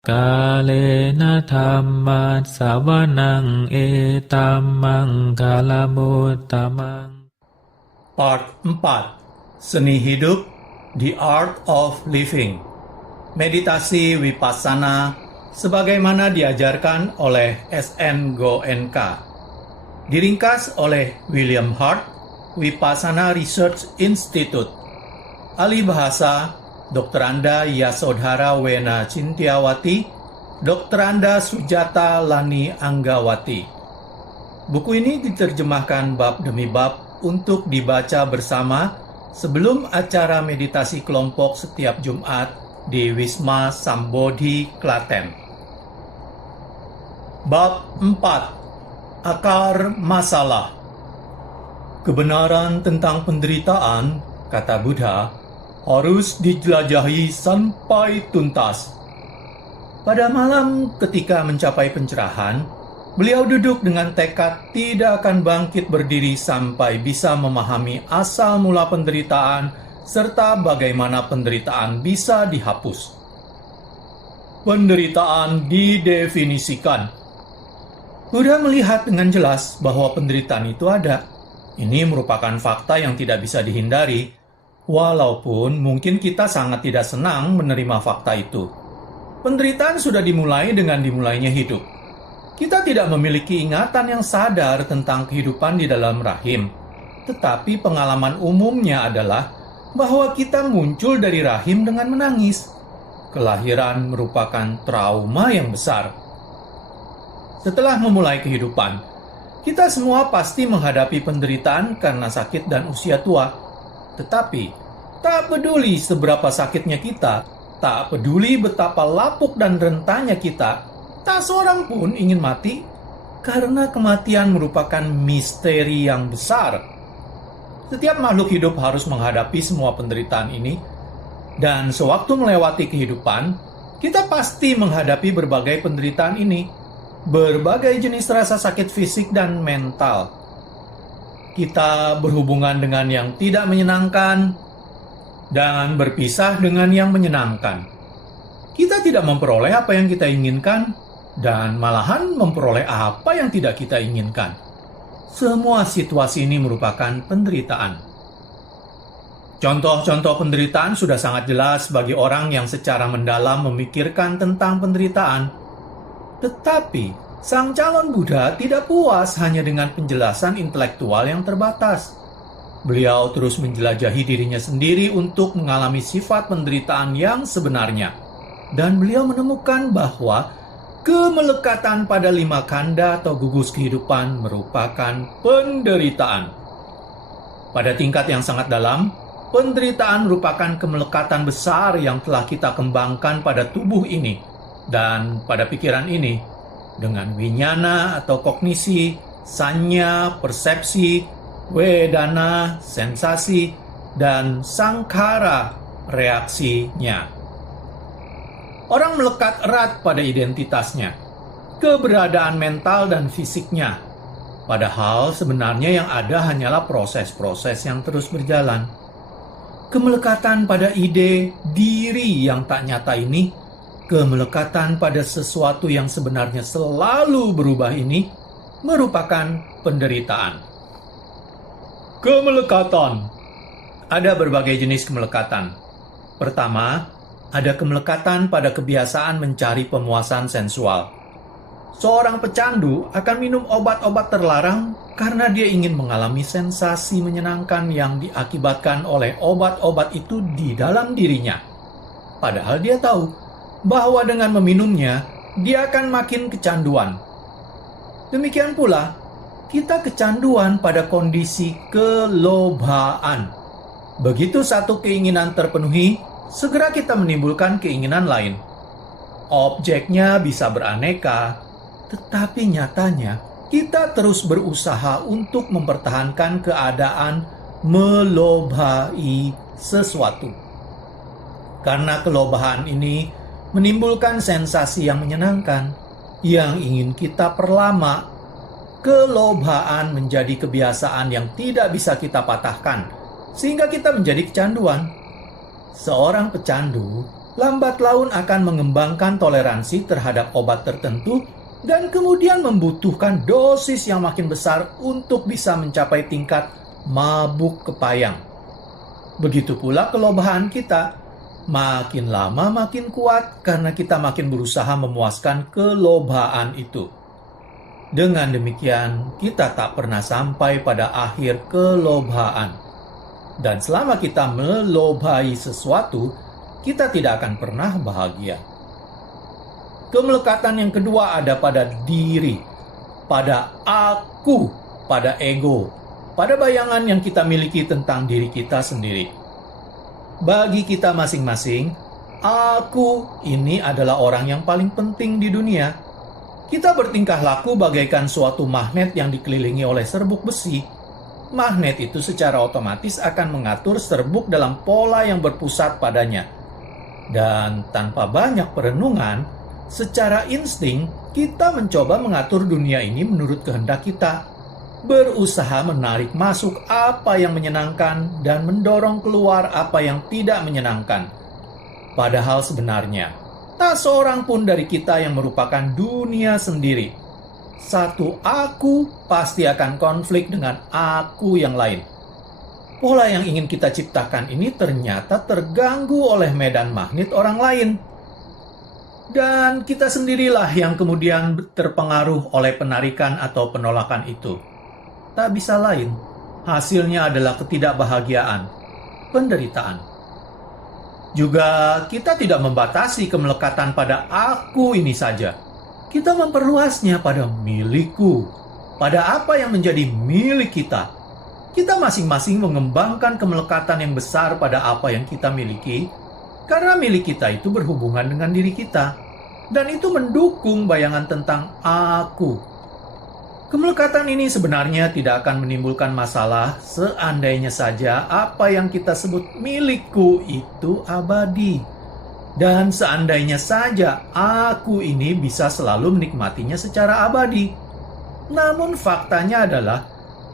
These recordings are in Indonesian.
Kalena dhammat sawanang etamang kalamutamang. Part 4. Seni Hidup, The Art of Living. Meditasi Vipassana sebagaimana diajarkan oleh S.N. Goenka. Diringkas oleh William Hart, Vipassana Research Institute. Ahli bahasa Dr. Anda Yasodhara Wena Cintiawati, Dr. Anda Sujata Lani Anggawati. Buku ini diterjemahkan bab demi bab untuk dibaca bersama sebelum acara meditasi kelompok setiap Jumat di Wisma Sambodhi, Klaten. Bab 4. Akar Masalah. Kebenaran tentang penderitaan, kata Buddha, harus dijelajahi sampai tuntas. Pada malam ketika mencapai pencerahan, beliau duduk dengan tekad tidak akan bangkit berdiri sampai bisa memahami asal mula penderitaan serta bagaimana penderitaan bisa dihapus. Penderitaan didefinisikan. Buddha melihat dengan jelas bahwa penderitaan itu ada. Ini merupakan fakta yang tidak bisa dihindari, walaupun mungkin kita sangat tidak senang menerima fakta itu. Penderitaan sudah dimulai dengan dimulainya hidup. Kita tidak memiliki ingatan yang sadar tentang kehidupan di dalam rahim, tetapi pengalaman umumnya adalah bahwa kita muncul dari rahim dengan menangis. Kelahiran merupakan trauma yang besar. Setelah memulai kehidupan, kita semua pasti menghadapi penderitaan karena sakit dan usia tua. Tetapi, tak peduli seberapa sakitnya kita, tak peduli betapa lapuk dan rentannya kita, tak seorang pun ingin mati karena kematian merupakan misteri yang besar. Setiap makhluk hidup harus menghadapi semua penderitaan ini, dan sewaktu melewati kehidupan, kita pasti menghadapi berbagai penderitaan ini, berbagai jenis rasa sakit fisik dan mental. Kita berhubungan dengan yang tidak menyenangkan dan berpisah dengan yang menyenangkan. Kita tidak memperoleh apa yang kita inginkan dan malahan memperoleh apa yang tidak kita inginkan. Semua situasi ini merupakan penderitaan. Contoh-contoh penderitaan sudah sangat jelas bagi orang yang secara mendalam memikirkan tentang penderitaan. Tetapi, sang calon Buddha tidak puas hanya dengan penjelasan intelektual yang terbatas. Beliau terus menjelajahi dirinya sendiri untuk mengalami sifat penderitaan yang sebenarnya. Dan beliau menemukan bahwa kemelekatan pada 5 kanda atau gugus kehidupan merupakan penderitaan. Pada tingkat yang sangat dalam, penderitaan merupakan kemelekatan besar yang telah kita kembangkan pada tubuh ini dan pada pikiran ini, dengan winyana atau kognisi, sanya, persepsi, wedana, sensasi, dan sangkara, reaksinya. Orang melekat erat pada identitasnya, keberadaan mental dan fisiknya, padahal sebenarnya yang ada hanyalah proses-proses yang terus berjalan. Kemelekatan pada ide diri yang tak nyata ini, kemelekatan pada sesuatu yang sebenarnya selalu berubah ini, merupakan penderitaan. Kemelekatan. Ada berbagai jenis kemelekatan. Pertama, ada kemelekatan pada kebiasaan mencari pemuasan sensual. Seorang pecandu akan minum obat-obat terlarang karena dia ingin mengalami sensasi menyenangkan yang diakibatkan oleh obat-obat itu di dalam dirinya. Padahal dia tahu bahwa dengan meminumnya, dia akan makin kecanduan. Demikian pula, kita kecanduan pada kondisi kelobhaan. Begitu satu keinginan terpenuhi, segera kita menimbulkan keinginan lain. Objeknya bisa beraneka, tetapi nyatanya kita terus berusaha untuk mempertahankan keadaan melobhai sesuatu. Karena kelobhaan ini menimbulkan sensasi yang menyenangkan, yang ingin kita perlama. Kelobhaan menjadi kebiasaan yang tidak bisa kita patahkan, sehingga kita menjadi kecanduan. Seorang pecandu lambat laun akan mengembangkan toleransi terhadap obat tertentu dan kemudian membutuhkan dosis yang makin besar untuk bisa mencapai tingkat mabuk kepayang. Begitu pula kelobahan kita. Makin lama makin kuat karena kita makin berusaha memuaskan kelobahan itu. Dengan demikian, kita tak pernah sampai pada akhir kelobahan. Dan selama kita melobai sesuatu, kita tidak akan pernah bahagia. Kemelekatan yang kedua ada pada diri, pada aku, pada ego, pada bayangan yang kita miliki tentang diri kita sendiri. Bagi kita masing-masing, aku ini adalah orang yang paling penting di dunia. Kita bertingkah laku bagaikan suatu magnet yang dikelilingi oleh serbuk besi. Magnet itu secara otomatis akan mengatur serbuk dalam pola yang berpusat padanya. Dan tanpa banyak perenungan, secara insting kita mencoba mengatur dunia ini menurut kehendak kita. Berusaha menarik masuk apa yang menyenangkan dan mendorong keluar apa yang tidak menyenangkan. Padahal sebenarnya, tak seorang pun dari kita yang merupakan dunia sendiri. Satu aku pasti akan konflik dengan aku yang lain. Pola yang ingin kita ciptakan ini ternyata terganggu oleh medan magnet orang lain. Dan kita sendirilah yang kemudian terpengaruh oleh penarikan atau penolakan itu. Tak bisa lain, hasilnya adalah ketidakbahagiaan, penderitaan. Juga kita tidak membatasi kemelekatan pada aku ini saja. Kita memperluasnya pada milikku, pada apa yang menjadi milik kita. Kita masing-masing mengembangkan kemelekatan yang besar pada apa yang kita miliki, karena milik kita itu berhubungan dengan diri kita. Dan itu mendukung bayangan tentang aku. Kemelekatan ini sebenarnya tidak akan menimbulkan masalah seandainya saja apa yang kita sebut milikku itu abadi. Dan seandainya saja aku ini bisa selalu menikmatinya secara abadi. Namun faktanya adalah,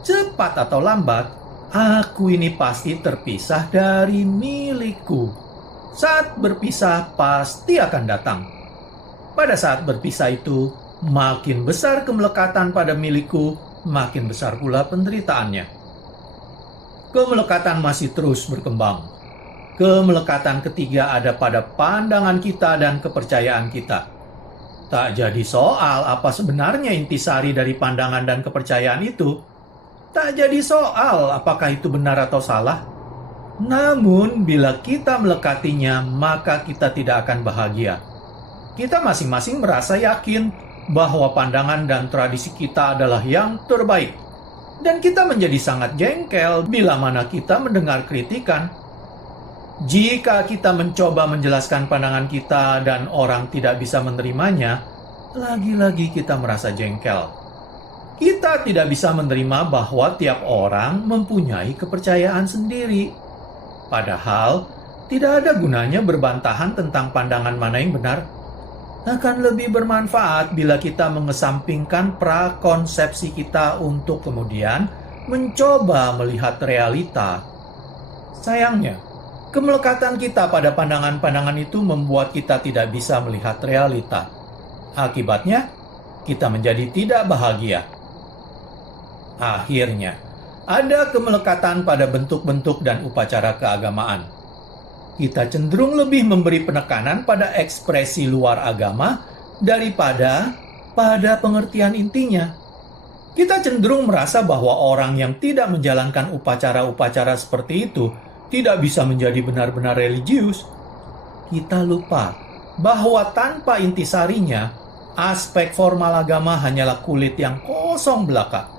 cepat atau lambat, aku ini pasti terpisah dari milikku. Saat berpisah pasti akan datang. Pada saat berpisah itu, makin besar kemelekatan pada milikku, makin besar pula penderitaannya. Kemelekatan masih terus berkembang. Kemelekatan ketiga ada pada pandangan kita dan kepercayaan kita. Tak jadi soal apa sebenarnya intisari dari pandangan dan kepercayaan itu. Tak jadi soal apakah itu benar atau salah. Namun bila kita melekatinya, maka kita tidak akan bahagia. Kita masing-masing merasa yakin bahwa pandangan dan tradisi kita adalah yang terbaik. Dan kita menjadi sangat jengkel bila mana kita mendengar kritikan. Jika kita mencoba menjelaskan pandangan kita dan orang tidak bisa menerimanya, lagi-lagi kita merasa jengkel. Kita tidak bisa menerima bahwa tiap orang mempunyai kepercayaan sendiri. Padahal, tidak ada gunanya berbantahan tentang pandangan mana yang benar. Akan lebih bermanfaat bila kita mengesampingkan prakonsepsi kita untuk kemudian mencoba melihat realita. Sayangnya, kemelekatan kita pada pandangan-pandangan itu membuat kita tidak bisa melihat realita. Akibatnya, kita menjadi tidak bahagia. Akhirnya, ada kemelekatan pada bentuk-bentuk dan upacara keagamaan. Kita cenderung lebih memberi penekanan pada ekspresi luar agama daripada pada pengertian intinya. Kita cenderung merasa bahwa orang yang tidak menjalankan upacara-upacara seperti itu tidak bisa menjadi benar-benar religius. Kita lupa bahwa tanpa intisarinya, aspek formal agama hanyalah kulit yang kosong belaka.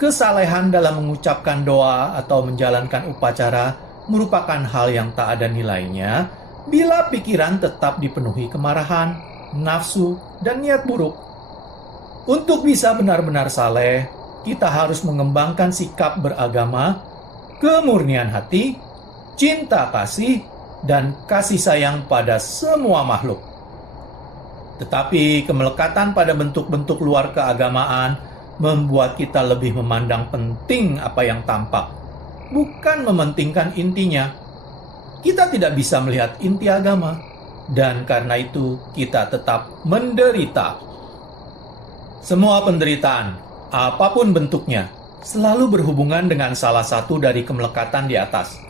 Kesalehan dalam mengucapkan doa atau menjalankan upacara merupakan hal yang tak ada nilainya bila pikiran tetap dipenuhi kemarahan, nafsu, dan niat buruk. Untuk bisa benar-benar saleh, kita harus mengembangkan sikap beragama, kemurnian hati, cinta kasih, dan kasih sayang pada semua makhluk. Tetapi kemelekatan pada bentuk-bentuk luar keagamaan membuat kita lebih memandang penting apa yang tampak, bukan mementingkan intinya. Kita tidak bisa melihat inti agama, dan karena itu kita tetap menderita. Semua penderitaan, apapun bentuknya, selalu berhubungan dengan salah satu dari kemelekatan di atas.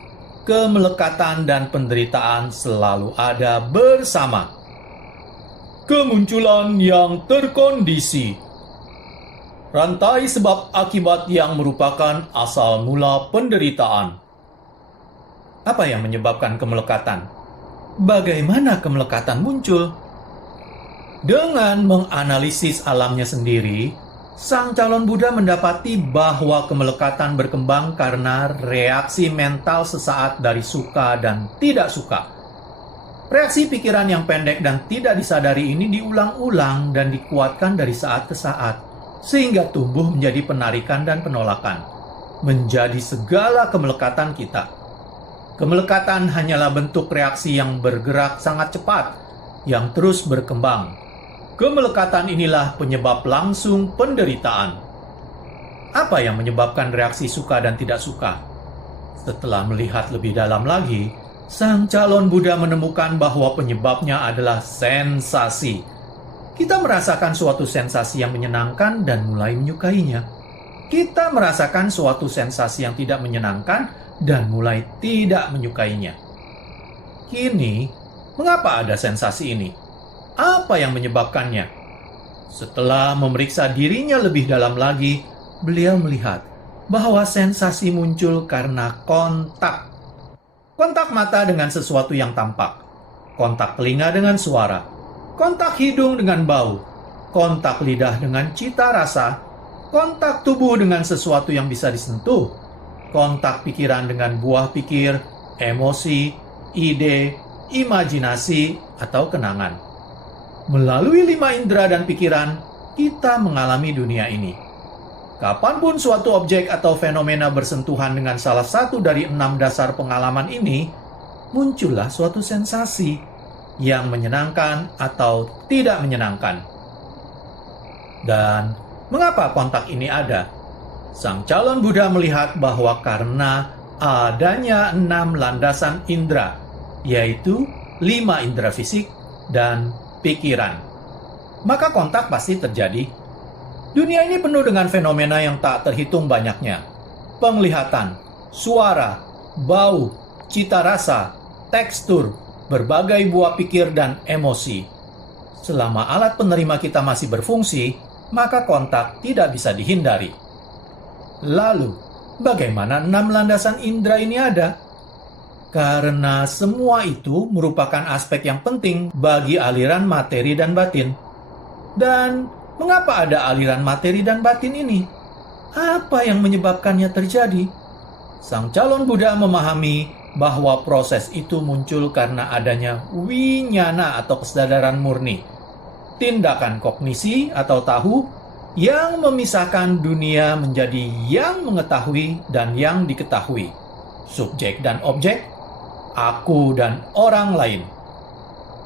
Kemelekatan dan penderitaan selalu ada bersama. Kemunculan yang terkondisi. Rantai sebab akibat yang merupakan asal mula penderitaan. Apa yang menyebabkan kemelekatan? Bagaimana kemelekatan muncul? Dengan menganalisis alamnya sendiri, sang calon Buddha mendapati bahwa kemelekatan berkembang karena reaksi mental sesaat dari suka dan tidak suka. Reaksi pikiran yang pendek dan tidak disadari ini diulang-ulang dan dikuatkan dari saat ke saat, sehingga tumbuh menjadi penarikan dan penolakan, menjadi segala kemelekatan kita. Kemelekatan hanyalah bentuk reaksi yang bergerak sangat cepat, yang terus berkembang. Kemelekatan inilah penyebab langsung penderitaan. Apa yang menyebabkan reaksi suka dan tidak suka? Setelah melihat lebih dalam lagi, sang calon Buddha menemukan bahwa penyebabnya adalah sensasi. Kita merasakan suatu sensasi yang menyenangkan dan mulai menyukainya. Kita merasakan suatu sensasi yang tidak menyenangkan dan mulai tidak menyukainya. Kini, mengapa ada sensasi ini? Apa yang menyebabkannya? Setelah memeriksa dirinya lebih dalam lagi, beliau melihat bahwa sensasi muncul karena kontak. Kontak mata dengan sesuatu yang tampak, kontak telinga dengan suara, kontak hidung dengan bau, kontak lidah dengan cita rasa, kontak tubuh dengan sesuatu yang bisa disentuh, kontak pikiran dengan buah pikir, emosi, ide, imajinasi, atau kenangan. Melalui 5 indera dan pikiran, kita mengalami dunia ini. Kapanpun suatu objek atau fenomena bersentuhan dengan salah satu dari 6 dasar pengalaman ini, muncullah suatu sensasi yang menyenangkan atau tidak menyenangkan. Dan mengapa kontak ini ada? Sang calon Buddha melihat bahwa karena adanya 6 landasan indera, yaitu 5 indera fisik dan pikiran, maka kontak pasti terjadi. Dunia ini penuh dengan fenomena yang tak terhitung banyaknya. Penglihatan, suara, bau, cita rasa, tekstur, berbagai buah pikir dan emosi. Selama alat penerima kita masih berfungsi, maka kontak tidak bisa dihindari. Lalu, bagaimana 6 landasan indera ini ada? Karena semua itu merupakan aspek yang penting bagi aliran materi dan batin. Dan mengapa ada aliran materi dan batin ini? Apa yang menyebabkannya terjadi? Sang calon Buddha memahami bahwa proses itu muncul karena adanya winyana atau kesadaran murni, tindakan kognisi atau tahu yang memisahkan dunia menjadi yang mengetahui dan yang diketahui, subjek dan objek, aku dan orang lain.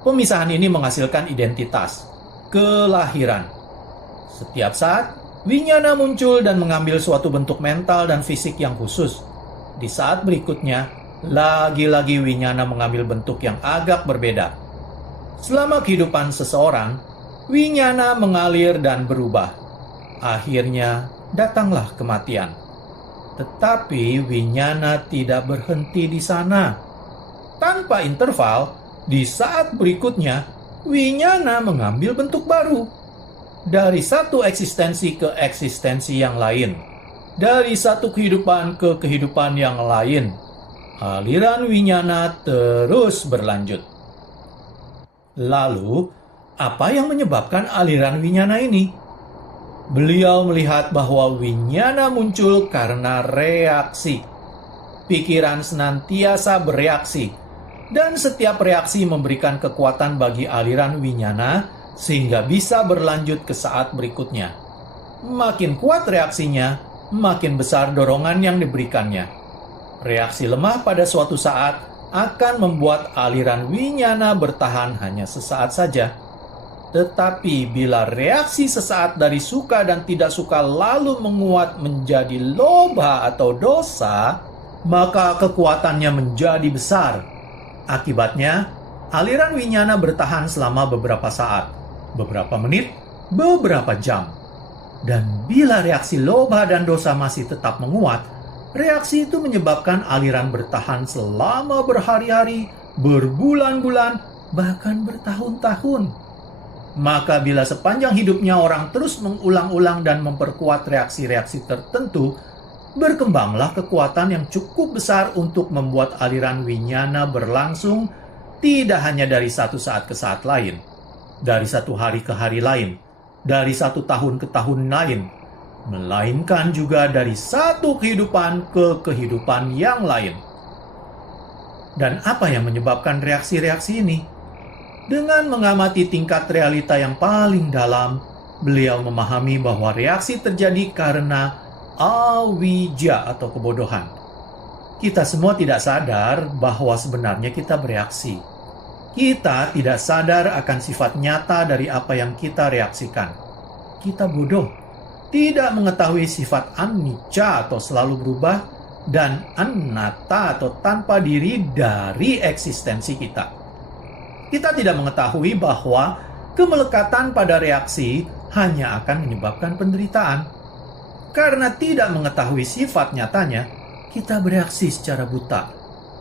Pemisahan ini menghasilkan identitas, kelahiran. Setiap saat, winyana muncul dan mengambil suatu bentuk mental dan fisik yang khusus. Di saat berikutnya, lagi-lagi winyana mengambil bentuk yang agak berbeda. Selama kehidupan seseorang, winyana mengalir dan berubah. Akhirnya, datanglah kematian. Tetapi winyana tidak berhenti di sana. Tanpa interval, di saat berikutnya, winyana mengambil bentuk baru. Dari satu eksistensi ke eksistensi yang lain. Dari satu kehidupan ke kehidupan yang lain. Aliran winyana terus berlanjut. Lalu, apa yang menyebabkan aliran winyana ini? Beliau melihat bahwa winyana muncul karena reaksi. Pikiran senantiasa bereaksi. Dan setiap reaksi memberikan kekuatan bagi aliran winyana sehingga bisa berlanjut ke saat berikutnya. Makin kuat reaksinya, makin besar dorongan yang diberikannya. Reaksi lemah pada suatu saat akan membuat aliran winyana bertahan hanya sesaat saja. Tetapi bila reaksi sesaat dari suka dan tidak suka lalu menguat menjadi lobha atau dosa, maka kekuatannya menjadi besar. Akibatnya, aliran winyana bertahan selama beberapa saat, beberapa menit, beberapa jam. Dan bila reaksi lobha dan dosa masih tetap menguat, reaksi itu menyebabkan aliran bertahan selama berhari-hari, berbulan-bulan, bahkan bertahun-tahun. Maka bila sepanjang hidupnya orang terus mengulang-ulang dan memperkuat reaksi-reaksi tertentu, berkembanglah kekuatan yang cukup besar untuk membuat aliran winyana berlangsung tidak hanya dari satu saat ke saat lain, dari satu hari ke hari lain, dari satu tahun ke tahun lain, melainkan juga dari satu kehidupan ke kehidupan yang lain. Dan apa yang menyebabkan reaksi-reaksi ini? Dengan mengamati tingkat realita yang paling dalam, beliau memahami bahwa reaksi terjadi karena awija atau kebodohan. Kita semua tidak sadar bahwa sebenarnya kita bereaksi. Kita tidak sadar akan sifat nyata dari apa yang kita reaksikan. Kita bodoh, tidak mengetahui sifat anicca atau selalu berubah dan anatta atau tanpa diri dari eksistensi kita. Kita tidak mengetahui bahwa kemelekatan pada reaksi hanya akan menyebabkan penderitaan. Karena tidak mengetahui sifat nyatanya, kita bereaksi secara buta.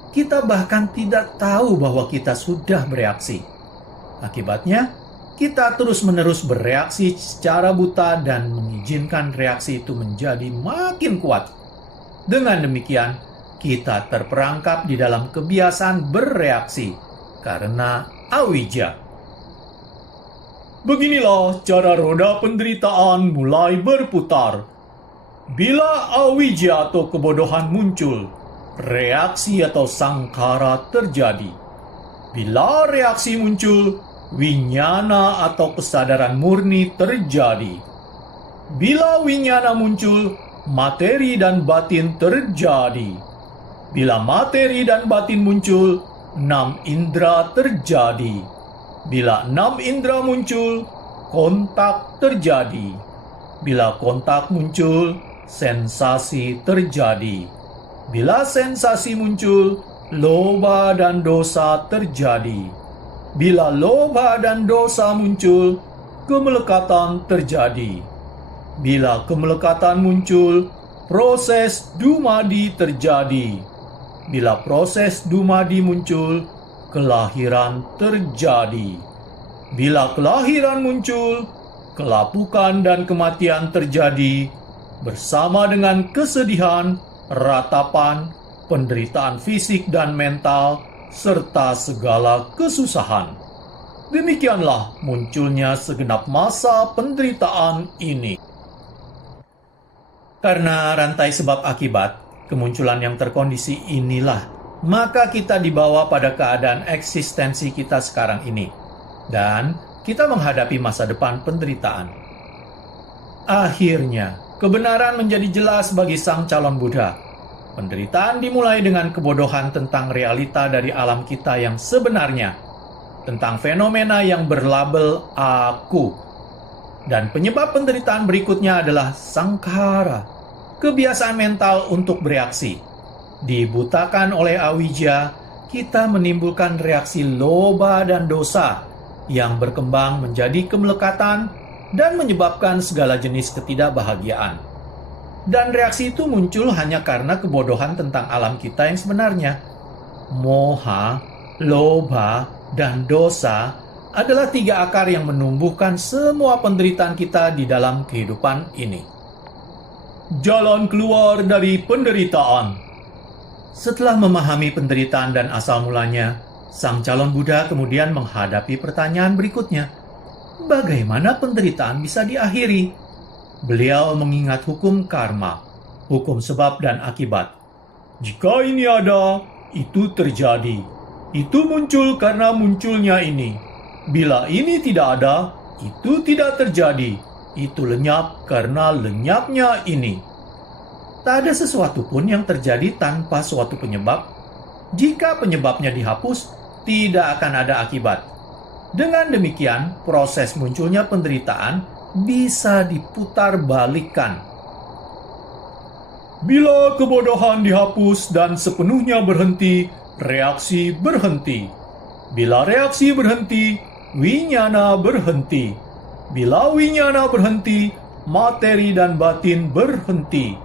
Kita bahkan tidak tahu bahwa kita sudah bereaksi. Akibatnya, kita terus-menerus bereaksi secara buta dan mengizinkan reaksi itu menjadi makin kuat. Dengan demikian, kita terperangkap di dalam kebiasaan bereaksi karena awija. Beginilah cara roda penderitaan mulai berputar. Bila awija atau kebodohan muncul, reaksi atau sangkara terjadi. Bila reaksi muncul, winyana atau kesadaran murni terjadi. Bila winyana muncul, materi dan batin terjadi. Bila materi dan batin muncul, 6 indera terjadi. Bila 6 indera muncul, kontak terjadi. Bila kontak muncul, sensasi terjadi. Bila sensasi muncul, lobha dan dosa terjadi. Bila lobha dan dosa muncul, kemelekatan terjadi. Bila kemelekatan muncul, proses dumadi terjadi. Bila proses dumadi muncul, kelahiran terjadi. Bila kelahiran muncul, kelapukan dan kematian terjadi, bersama dengan kesedihan, ratapan, penderitaan fisik dan mental, serta segala kesusahan. Demikianlah munculnya segenap masa penderitaan ini. Karena rantai sebab akibat, kemunculan yang terkondisi inilah, maka kita dibawa pada keadaan eksistensi kita sekarang ini. Dan kita menghadapi masa depan penderitaan. Akhirnya, kebenaran menjadi jelas bagi sang calon Buddha. Penderitaan dimulai dengan kebodohan tentang realita dari alam kita yang sebenarnya, tentang fenomena yang berlabel aku. Dan penyebab penderitaan berikutnya adalah sangkara, kebiasaan mental untuk bereaksi. Dibutakan oleh awija, kita menimbulkan reaksi lobha dan dosa yang berkembang menjadi kemelekatan dan menyebabkan segala jenis ketidakbahagiaan. Dan reaksi itu muncul hanya karena kebodohan tentang alam kita yang sebenarnya. Moha, lobha, dan dosa adalah 3 akar yang menumbuhkan semua penderitaan kita di dalam kehidupan ini. Jalan keluar dari penderitaan. Setelah memahami penderitaan dan asal mulanya, sang calon Buddha kemudian menghadapi pertanyaan berikutnya. Bagaimana penderitaan bisa diakhiri? Beliau mengingat hukum karma, hukum sebab dan akibat. Jika ini ada, itu terjadi. Itu muncul karena munculnya ini. Bila ini tidak ada, itu tidak terjadi. Itu lenyap karena lenyapnya ini. Tak ada sesuatu pun yang terjadi tanpa suatu penyebab. Jika penyebabnya dihapus, tidak akan ada akibat. Dengan demikian, proses munculnya penderitaan bisa diputar balikkan. Bila kebodohan dihapus dan sepenuhnya berhenti, reaksi berhenti. Bila reaksi berhenti, winyana berhenti. Bila winyana berhenti, materi dan batin berhenti.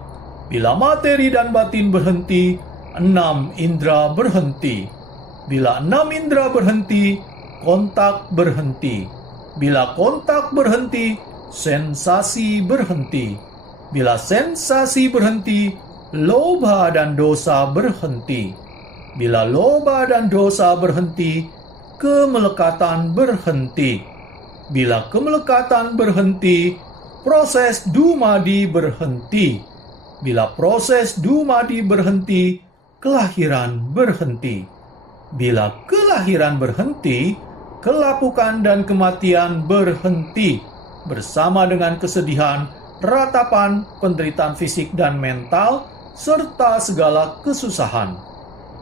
Bila materi dan batin berhenti, 6 indera berhenti. Bila 6 indera berhenti, kontak berhenti. Bila kontak berhenti, sensasi berhenti. Bila sensasi berhenti, loba dan dosa berhenti. Bila loba dan dosa berhenti, kemelekatan berhenti. Bila kemelekatan berhenti, proses dumadi berhenti. Bila proses dumadi berhenti, kelahiran berhenti. Bila kelahiran berhenti, kelapukan dan kematian berhenti, bersama dengan kesedihan, ratapan, penderitaan fisik dan mental, serta segala kesusahan.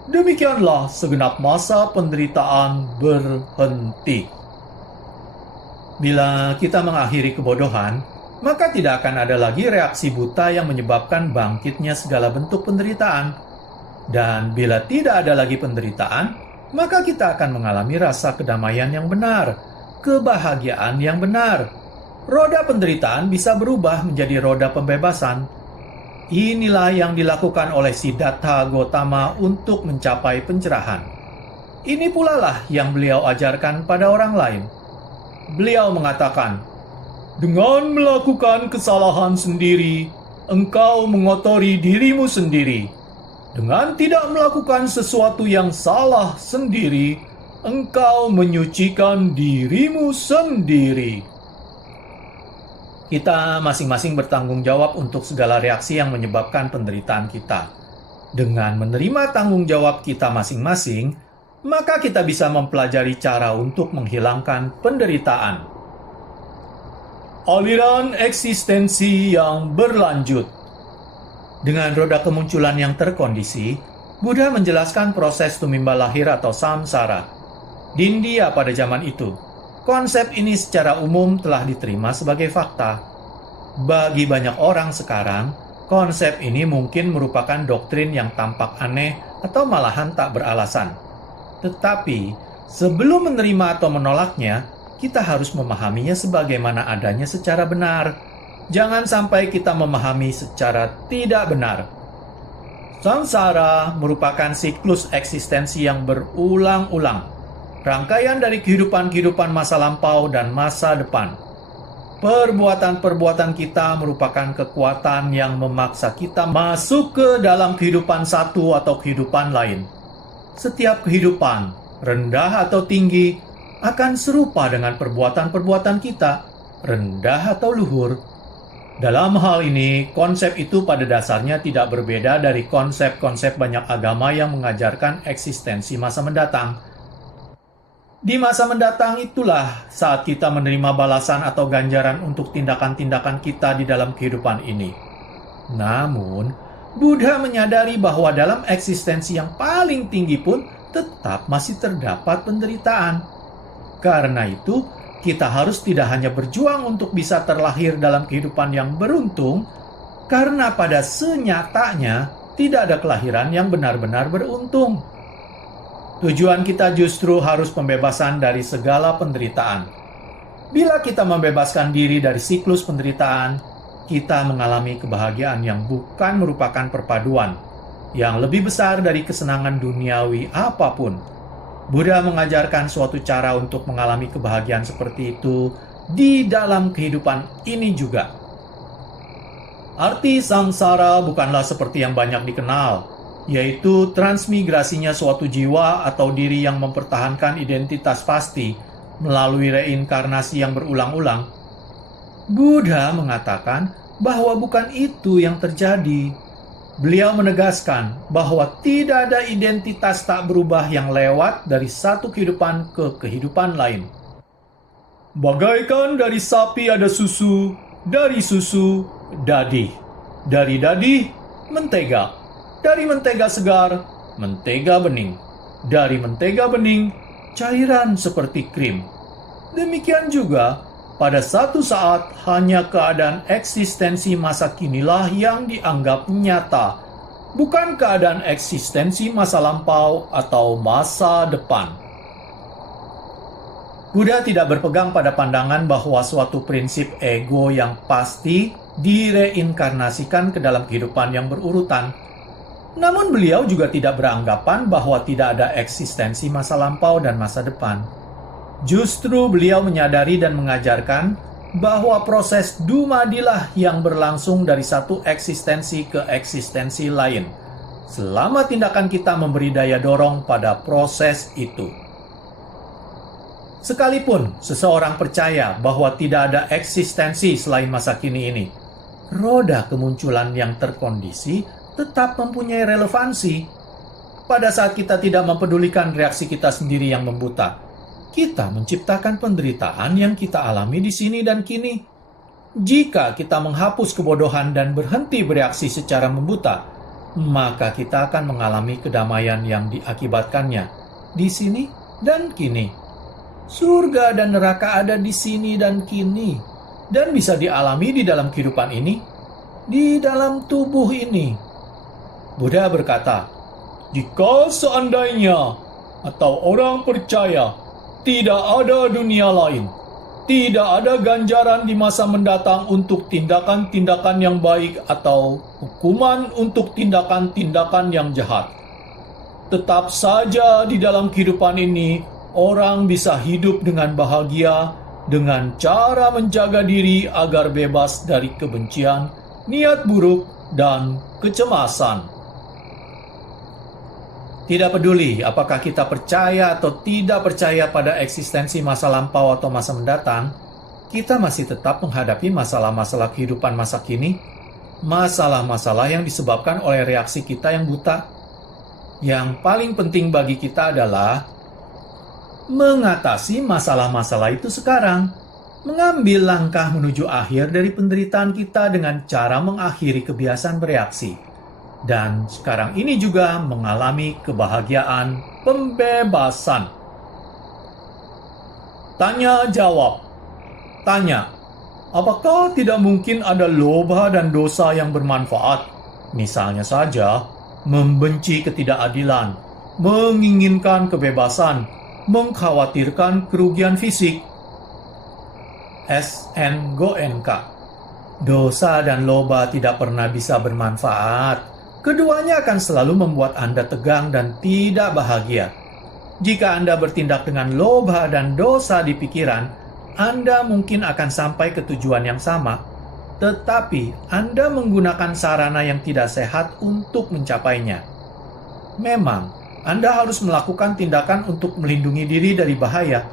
Demikianlah segenap masa penderitaan berhenti. Bila kita mengakhiri kebodohan, maka tidak akan ada lagi reaksi buta yang menyebabkan bangkitnya segala bentuk penderitaan. Dan bila tidak ada lagi penderitaan, maka kita akan mengalami rasa kedamaian yang benar, kebahagiaan yang benar. Roda penderitaan bisa berubah menjadi roda pembebasan. Inilah yang dilakukan oleh Siddhartha Gautama untuk mencapai pencerahan. Ini pula lah yang beliau ajarkan pada orang lain. Beliau mengatakan, dengan melakukan kesalahan sendiri, engkau mengotori dirimu sendiri. Dengan tidak melakukan sesuatu yang salah sendiri, engkau menyucikan dirimu sendiri. Kita masing-masing bertanggung jawab untuk segala reaksi yang menyebabkan penderitaan kita. Dengan menerima tanggung jawab kita masing-masing, maka kita bisa mempelajari cara untuk menghilangkan penderitaan. Aliran eksistensi yang berlanjut. Dengan roda kemunculan yang terkondisi, Buddha menjelaskan proses tumimba lahir atau samsara. Di India pada zaman itu, konsep ini secara umum telah diterima sebagai fakta. Bagi banyak orang sekarang, konsep ini mungkin merupakan doktrin yang tampak aneh atau malahan tak beralasan. Tetapi, sebelum menerima atau menolaknya, kita harus memahaminya sebagaimana adanya secara benar. Jangan sampai kita memahami secara tidak benar. Samsara merupakan siklus eksistensi yang berulang-ulang. Rangkaian dari kehidupan-kehidupan masa lampau dan masa depan. Perbuatan-perbuatan kita merupakan kekuatan yang memaksa kita masuk ke dalam kehidupan satu atau kehidupan lain. Setiap kehidupan, rendah atau tinggi, akan serupa dengan perbuatan-perbuatan kita, rendah atau luhur. Dalam hal ini, konsep itu pada dasarnya tidak berbeda dari konsep-konsep banyak agama yang mengajarkan eksistensi masa mendatang. Di masa mendatang itulah saat kita menerima balasan atau ganjaran untuk tindakan-tindakan kita di dalam kehidupan ini. Namun, Buddha menyadari bahwa dalam eksistensi yang paling tinggi pun tetap masih terdapat penderitaan. Karena itu, kita harus tidak hanya berjuang untuk bisa terlahir dalam kehidupan yang beruntung, karena pada senyatanya tidak ada kelahiran yang benar-benar beruntung. Tujuan kita justru harus pembebasan dari segala penderitaan. Bila kita membebaskan diri dari siklus penderitaan, kita mengalami kebahagiaan yang bukan merupakan perpaduan, yang lebih besar dari kesenangan duniawi apapun. Buddha mengajarkan suatu cara untuk mengalami kebahagiaan seperti itu di dalam kehidupan ini juga. Arti samsara bukanlah seperti yang banyak dikenal, yaitu transmigrasinya suatu jiwa atau diri yang mempertahankan identitas pasti melalui reinkarnasi yang berulang-ulang. Buddha mengatakan bahwa bukan itu yang terjadi. Beliau menegaskan bahwa tidak ada identitas tak berubah yang lewat dari satu kehidupan ke kehidupan lain. Bagaikan dari sapi ada susu, dari susu, dadih. Dari dadih, mentega. Dari mentega segar, mentega bening. Dari mentega bening, cairan seperti krim. Demikian juga, pada satu saat hanya keadaan eksistensi masa kinilah yang dianggap nyata, bukan keadaan eksistensi masa lampau atau masa depan. Buddha tidak berpegang pada pandangan bahwa suatu prinsip ego yang pasti direinkarnasikan ke dalam kehidupan yang berurutan. Namun beliau juga tidak beranggapan bahwa tidak ada eksistensi masa lampau dan masa depan. Justru beliau menyadari dan mengajarkan bahwa proses dumadilah yang berlangsung dari satu eksistensi ke eksistensi lain, selama tindakan kita memberi daya dorong pada proses itu. Sekalipun seseorang percaya bahwa tidak ada eksistensi selain masa kini ini, roda kemunculan yang terkondisi tetap mempunyai relevansi. Pada saat kita tidak mempedulikan reaksi kita sendiri yang membuta, kita menciptakan penderitaan yang kita alami di sini dan kini. Jika kita menghapus kebodohan dan berhenti bereaksi secara membuta, maka kita akan mengalami kedamaian yang diakibatkannya di sini dan kini. Surga dan neraka ada di sini dan kini, dan bisa dialami di dalam kehidupan ini, di dalam tubuh ini. Buddha berkata, jika seandainya atau orang percaya tidak ada dunia lain, tidak ada ganjaran di masa mendatang untuk tindakan-tindakan yang baik atau hukuman untuk tindakan-tindakan yang jahat, tetap saja di dalam kehidupan ini orang bisa hidup dengan bahagia dengan cara menjaga diri agar bebas dari kebencian, niat buruk, dan kecemasan. Tidak peduli apakah kita percaya atau tidak percaya pada eksistensi masa lampau atau masa mendatang, kita masih tetap menghadapi masalah-masalah kehidupan masa kini, masalah-masalah yang disebabkan oleh reaksi kita yang buta. Yang paling penting bagi kita adalah mengatasi masalah-masalah itu sekarang, mengambil langkah menuju akhir dari penderitaan kita dengan cara mengakhiri kebiasaan bereaksi. Dan sekarang ini juga mengalami kebahagiaan pembebasan. Tanya jawab. Tanya, apakah tidak mungkin ada loba dan dosa yang bermanfaat? Misalnya saja, membenci ketidakadilan, menginginkan kebebasan, mengkhawatirkan kerugian fisik. S.N. Goenka. Dosa dan loba tidak pernah bisa bermanfaat. Keduanya akan selalu membuat Anda tegang dan tidak bahagia. Jika Anda bertindak dengan loba dan dosa di pikiran, Anda mungkin akan sampai ke tujuan yang sama, tetapi Anda menggunakan sarana yang tidak sehat untuk mencapainya. Memang, Anda harus melakukan tindakan untuk melindungi diri dari bahaya.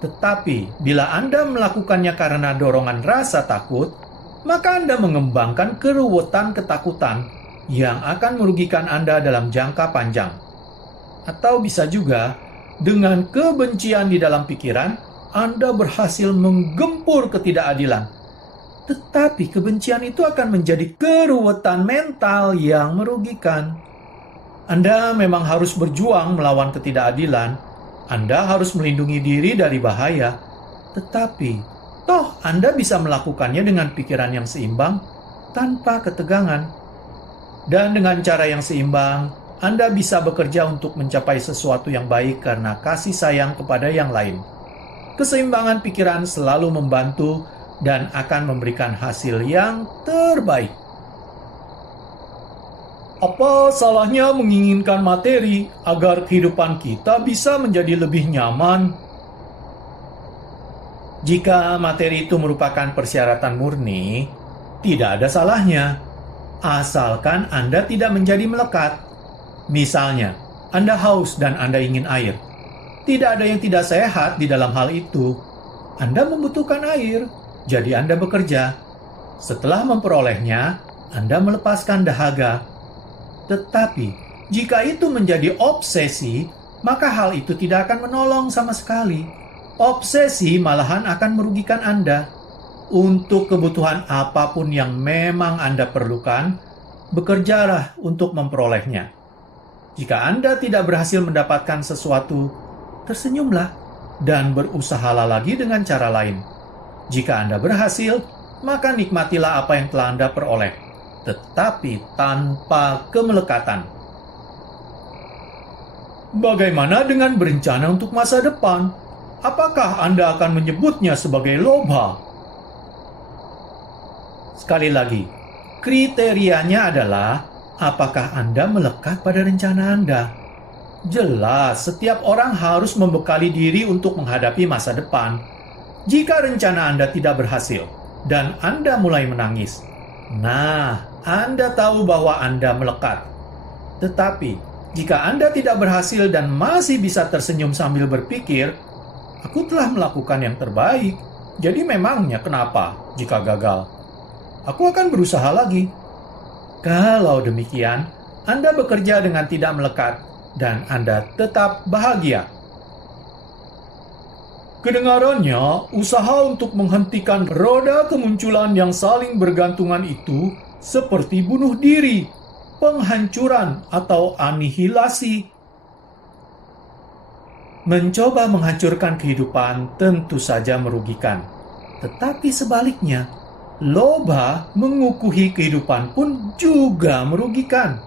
Tetapi, bila Anda melakukannya karena dorongan rasa takut, maka Anda mengembangkan keruwetan ketakutan yang akan merugikan Anda dalam jangka panjang. Atau bisa juga, dengan kebencian di dalam pikiran, Anda berhasil menggempur ketidakadilan. Tetapi kebencian itu akan menjadi keruwetan mental yang merugikan. Anda memang harus berjuang melawan ketidakadilan. Anda harus melindungi diri dari bahaya. Tetapi, toh Anda bisa melakukannya dengan pikiran yang seimbang, tanpa ketegangan. Dan dengan cara yang seimbang, Anda bisa bekerja untuk mencapai sesuatu yang baik karena kasih sayang kepada yang lain. Keseimbangan pikiran selalu membantu dan akan memberikan hasil yang terbaik. Apa salahnya menginginkan materi agar kehidupan kita bisa menjadi lebih nyaman? Jika materi itu merupakan persyaratan murni, tidak ada salahnya. Asalkan Anda tidak menjadi melekat. Misalnya, Anda haus dan Anda ingin air. Tidak ada yang tidak sehat di dalam hal itu. Anda membutuhkan air, jadi Anda bekerja. Setelah memperolehnya, Anda melepaskan dahaga. Tetapi, jika itu menjadi obsesi, maka hal itu tidak akan menolong sama sekali. Obsesi malahan akan merugikan Anda. Untuk kebutuhan apapun yang memang Anda perlukan, bekerjalah untuk memperolehnya. Jika Anda tidak berhasil mendapatkan sesuatu, tersenyumlah dan berusahalah lagi dengan cara lain. Jika Anda berhasil, maka nikmatilah apa yang telah Anda peroleh, tetapi tanpa kemelekatan. Bagaimana dengan berencana untuk masa depan? apakah Anda akan menyebutnya sebagai lobha? Sekali lagi, kriterianya adalah apakah Anda melekat pada rencana Anda. Jelas, setiap orang harus membekali diri untuk menghadapi masa depan. Jika rencana Anda tidak berhasil dan Anda mulai menangis, nah, Anda tahu bahwa Anda melekat. Tetapi, jika Anda tidak berhasil dan masih bisa tersenyum sambil berpikir, aku telah melakukan yang terbaik, jadi memangnya kenapa jika gagal? Aku akan berusaha lagi. Kalau demikian, Anda bekerja dengan tidak melekat dan Anda tetap bahagia. Kedengarannya, usaha untuk menghentikan roda kemunculan yang saling bergantungan itu seperti bunuh diri, penghancuran, atau anihilasi. Mencoba menghancurkan kehidupan tentu saja merugikan. Tetapi sebaliknya, lobha mengukuhi kehidupan pun juga merugikan.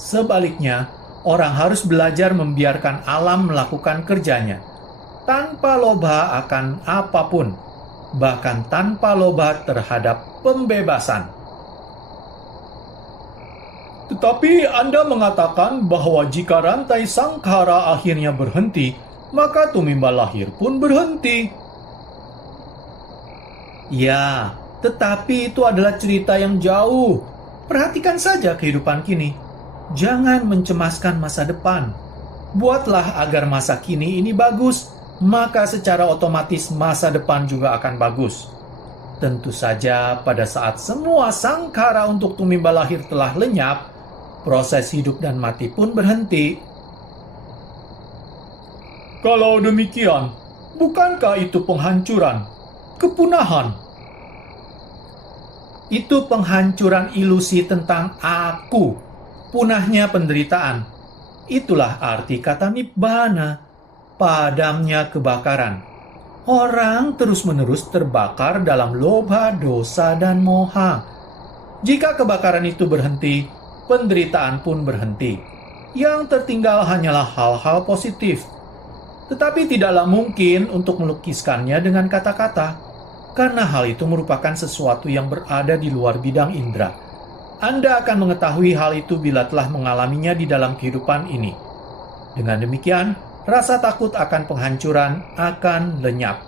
Sebaliknya, orang harus belajar membiarkan alam melakukan kerjanya, tanpa lobha akan apapun, bahkan tanpa lobha terhadap pembebasan. Tetapi Anda mengatakan bahwa jika rantai sangkara akhirnya berhenti, maka tumimbal lahir pun berhenti. Ya, tetapi itu adalah cerita yang jauh. Perhatikan saja kehidupan kini. Jangan mencemaskan masa depan. Buatlah agar masa kini ini bagus, maka secara otomatis masa depan juga akan bagus. Tentu saja pada saat semua sangkara untuk tumimbal lahir telah lenyap, proses hidup dan mati pun berhenti. Kalau demikian, bukankah itu penghancuran, kepunahan? Itu penghancuran ilusi tentang aku, punahnya penderitaan. Itulah arti kata nibbana, padamnya kebakaran. Orang terus-menerus terbakar dalam lobha, dosa, dan moha. Jika kebakaran itu berhenti, penderitaan pun berhenti. Yang tertinggal hanyalah hal-hal positif. Tetapi tidaklah mungkin untuk melukiskannya dengan kata-kata, karena hal itu merupakan sesuatu yang berada di luar bidang indera. Anda akan mengetahui hal itu bila telah mengalaminya di dalam kehidupan ini. Dengan demikian, rasa takut akan penghancuran akan lenyap.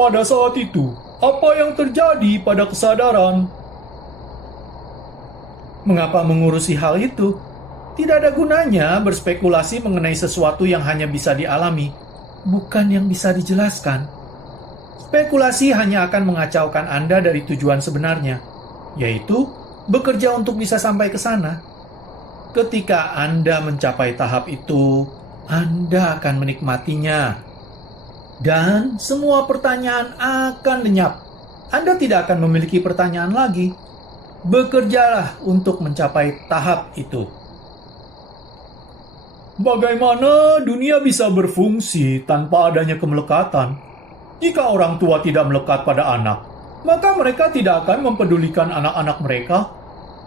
Pada saat itu, apa yang terjadi pada kesadaran? Mengapa mengurusi hal itu? Tidak ada gunanya berspekulasi mengenai sesuatu yang hanya bisa dialami, bukan yang bisa dijelaskan. Spekulasi hanya akan mengacaukan Anda dari tujuan sebenarnya, yaitu bekerja untuk bisa sampai ke sana. Ketika Anda mencapai tahap itu, Anda akan menikmatinya. Dan semua pertanyaan akan lenyap. Anda tidak akan memiliki pertanyaan lagi. Bekerjalah untuk mencapai tahap itu. Bagaimana dunia bisa berfungsi tanpa adanya kemelekatan? Jika orang tua tidak melekat pada anak, maka mereka tidak akan mempedulikan anak-anak mereka.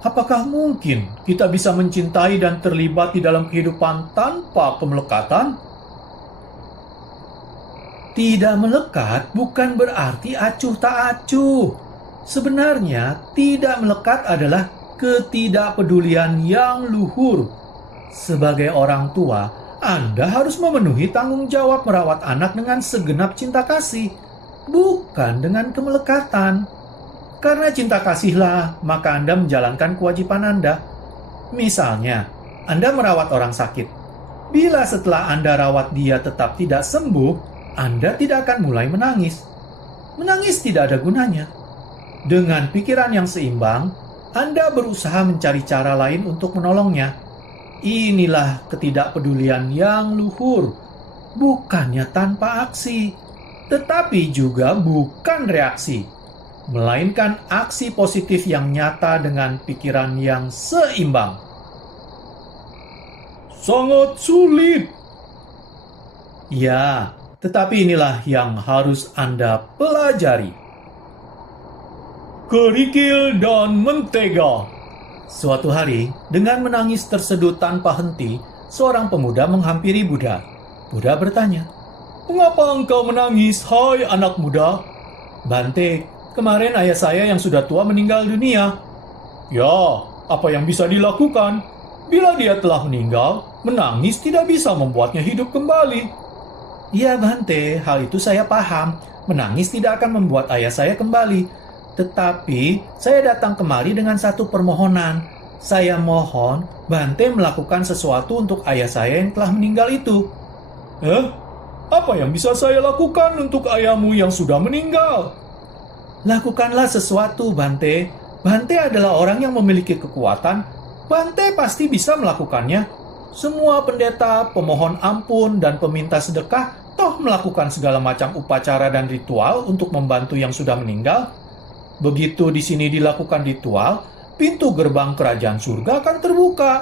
Apakah mungkin kita bisa mencintai dan terlibat di dalam kehidupan tanpa kemelekatan? Tidak melekat bukan berarti acuh tak acuh. Sebenarnya, tidak melekat adalah ketidakpedulian yang luhur. Sebagai orang tua, Anda harus memenuhi tanggung jawab merawat anak dengan segenap cinta kasih, bukan dengan kemelekatan. Karena cinta kasihlah, maka Anda menjalankan kewajiban Anda. Misalnya, Anda merawat orang sakit. Bila setelah Anda rawat dia tetap tidak sembuh, Anda tidak akan mulai menangis. Menangis tidak ada gunanya. Dengan pikiran yang seimbang, Anda berusaha mencari cara lain untuk menolongnya. Inilah ketidakpedulian yang luhur, bukannya tanpa aksi, tetapi juga bukan reaksi, melainkan aksi positif yang nyata dengan pikiran yang seimbang. Sangat sulit. Ya, tetapi inilah yang harus Anda pelajari. Kerikil dan mentega. Suatu hari, dengan menangis tersedut tanpa henti, seorang pemuda menghampiri Buddha. Buddha bertanya, "Mengapa engkau menangis, hai anak muda?" "Bante, kemarin ayah saya yang sudah tua meninggal dunia." "Ya, apa yang bisa dilakukan? Bila dia telah meninggal, menangis tidak bisa membuatnya hidup kembali." "Iya, Bante, hal itu saya paham. Menangis tidak akan membuat ayah saya kembali. Tetapi, saya datang kemari dengan satu permohonan. Saya mohon Bante melakukan sesuatu untuk ayah saya yang telah meninggal itu." Apa yang bisa saya lakukan untuk ayahmu yang sudah meninggal?" "Lakukanlah sesuatu, Bante. Bante adalah orang yang memiliki kekuatan. Bante pasti bisa melakukannya. Semua pendeta, pemohon ampun, dan peminta sedekah toh melakukan segala macam upacara dan ritual untuk membantu yang sudah meninggal. Begitu di sini dilakukan ritual, pintu gerbang kerajaan surga akan terbuka.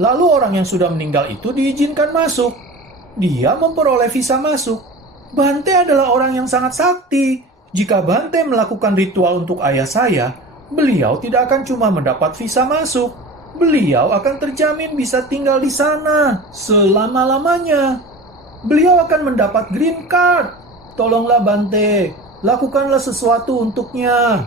Lalu orang yang sudah meninggal itu diizinkan masuk. Dia memperoleh visa masuk. Bante adalah orang yang sangat sakti. Jika Bante melakukan ritual untuk ayah saya, beliau tidak akan cuma mendapat visa masuk. Beliau akan terjamin bisa tinggal di sana selama-lamanya. Beliau akan mendapat green card. Tolonglah Bante, lakukanlah sesuatu untuknya."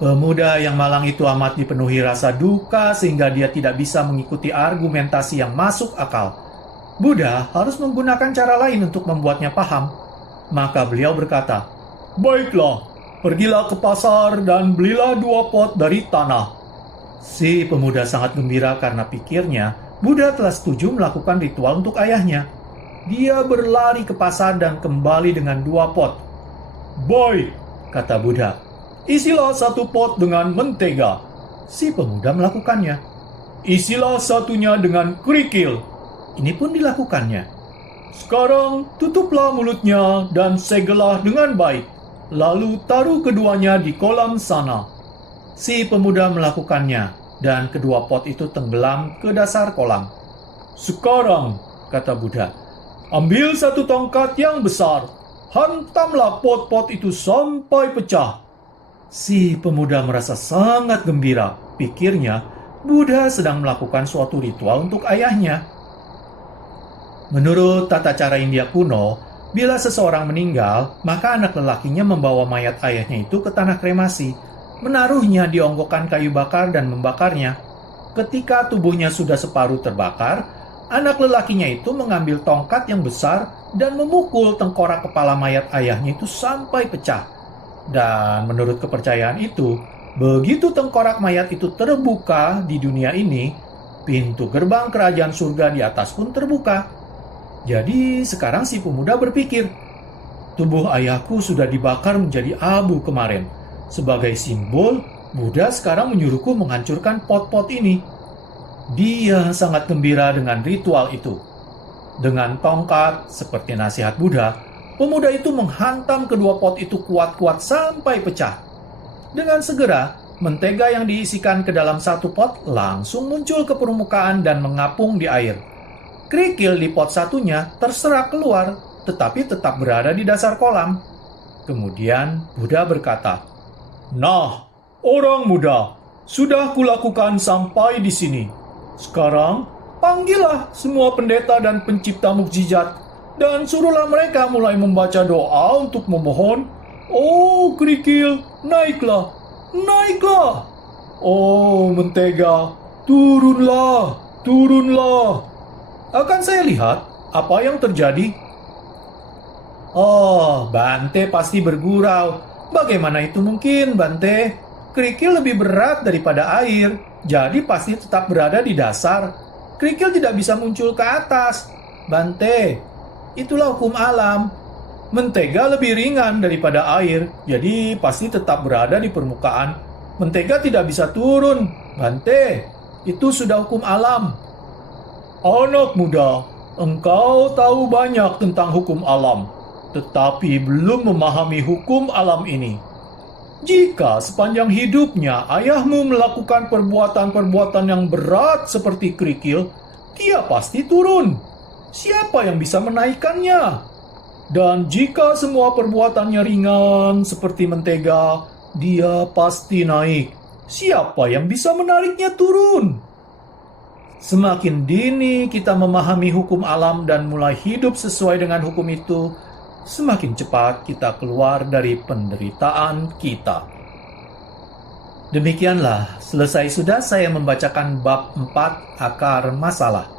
Pemuda yang malang itu amat dipenuhi rasa duka sehingga dia tidak bisa mengikuti argumentasi yang masuk akal. Buddha harus menggunakan cara lain untuk membuatnya paham. Maka beliau berkata, "Baiklah, pergilah ke pasar dan belilah 2 pot dari tanah." Si pemuda sangat gembira karena pikirnya Buddha telah setuju melakukan ritual untuk ayahnya. Dia berlari ke pasar dan kembali dengan 2 pot. "Baik," kata Buddha, "isilah 1 pot dengan mentega." Si pemuda melakukannya. "Isilah satunya dengan kerikil." Ini pun dilakukannya. "Sekarang tutuplah mulutnya dan segelah dengan baik. Lalu taruh keduanya di kolam sana." Si pemuda melakukannya, dan kedua pot itu tenggelam ke dasar kolam. "Sekarang," kata Buddha, "ambil 1 tongkat yang besar. Hantamlah pot-pot itu sampai pecah." Si pemuda merasa sangat gembira. Pikirnya, Buddha sedang melakukan suatu ritual untuk ayahnya. Menurut tata cara India kuno, bila seseorang meninggal, maka anak lelakinya membawa mayat ayahnya itu ke tanah kremasi, menaruhnya di onggokan kayu bakar dan membakarnya. Ketika tubuhnya sudah separuh terbakar, anak lelakinya itu mengambil tongkat yang besar dan memukul tengkorak kepala mayat ayahnya itu sampai pecah. Dan menurut kepercayaan itu, begitu tengkorak mayat itu terbuka di dunia ini, pintu gerbang kerajaan surga di atas pun terbuka. Jadi sekarang si pemuda berpikir, tubuh ayahku sudah dibakar menjadi abu kemarin. Sebagai simbol, Buddha sekarang menyuruhku menghancurkan pot-pot ini. Dia sangat gembira dengan ritual itu. Dengan tongkat, seperti nasihat Buddha, pemuda itu menghantam kedua pot itu kuat-kuat sampai pecah. Dengan segera, mentega yang diisikan ke dalam 1 pot langsung muncul ke permukaan dan mengapung di air. Kerikil di pot satunya terserak keluar, tetapi tetap berada di dasar kolam. Kemudian Buddha berkata, "Nah, orang muda, sudah kulakukan sampai di sini. Sekarang, panggillah semua pendeta dan pencipta mukjizat, dan suruhlah mereka mulai membaca doa untuk memohon, 'Oh kerikil, naiklah, naiklah. Oh mentega, turunlah, turunlah.' Akan saya lihat apa yang terjadi." "Oh, Bante pasti bergurau. Bagaimana itu mungkin, Bante? Kerikil lebih berat daripada air, jadi pasti tetap berada di dasar. Kerikil tidak bisa muncul ke atas. Bante, itulah hukum alam. Mentega lebih ringan daripada air, jadi pasti tetap berada di permukaan. Mentega tidak bisa turun, Bante. Itu sudah hukum alam." "Anak muda, engkau tahu banyak tentang hukum alam, tetapi belum memahami hukum alam ini. Jika sepanjang hidupnya ayahmu melakukan perbuatan-perbuatan yang berat seperti kerikil, dia pasti turun. Siapa yang bisa menaikkannya? Dan jika semua perbuatannya ringan seperti mentega, dia pasti naik. Siapa yang bisa menariknya turun?" Semakin dini kita memahami hukum alam dan mulai hidup sesuai dengan hukum itu, semakin cepat kita keluar dari penderitaan kita. Demikianlah, selesai sudah saya membacakan bab 4 akar masalah.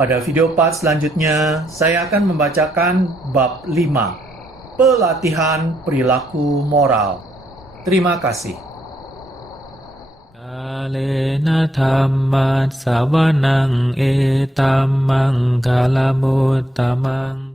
Pada video part selanjutnya, saya akan membacakan bab 5, pelatihan perilaku moral. Terima kasih. Kalena dhammat savanang etammang kalamuttamaଂ